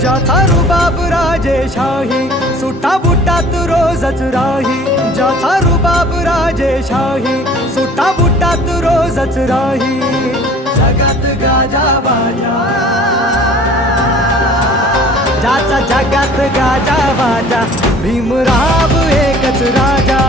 ज्याचा रुबाब राजेशाही, सुटा बुटात रोजच राही. ज्याचा रुबाब राजेशाही, सुटा बुटात रोजच राही. जगात गाजा बाजा, ज्याचा जगात गाजा बाजा, भीमराव एकच राजा.